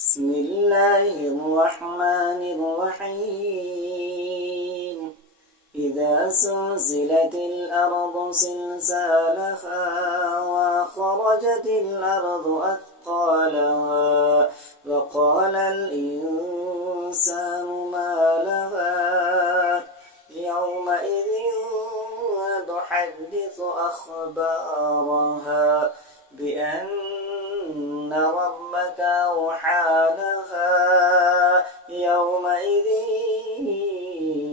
بسم الله الرحمن الرحيم إذا زلزلت الأرض زلزالها وأخرجت الأرض أثقالها وقال الإنسان ما لها يومئذ تحدث أخبارها بأن ربك أوحى لها يومئذ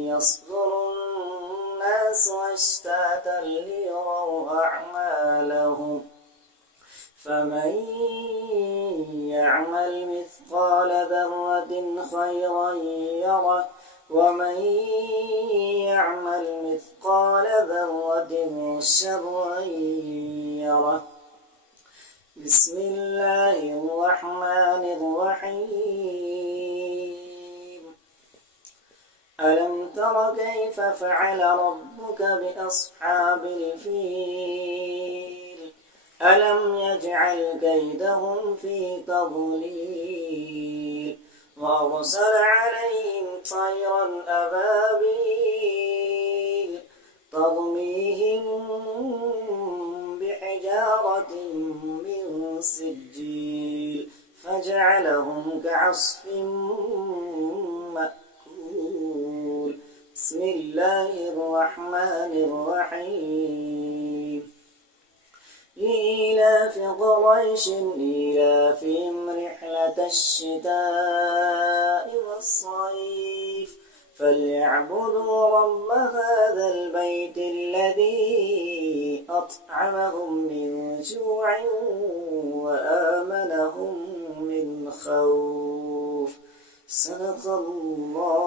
يصدر الناس أشتاتا ليروا أعمالهم فمن يعمل مثقال ذرة خيرا يره ومن يعمل مثقال ذرة شرا يره. بسم الله الرحمن الرحيم ألم تر كيف فعل ربك بأصحاب الفيل ألم يجعل كيدهم في تضليل وأرسل عليهم طيرا أبابيل ترميهم بحجارة من سجيل فجعلهم كعصف مأكول. بسم الله الرحمن الرحيم لإيلاف قريش إيلافهم رحلة الشتاء والصيف فليعبدوا رب هذا البيت الذي أطعمهم من جوع وآمنهم من خوف. صدق الله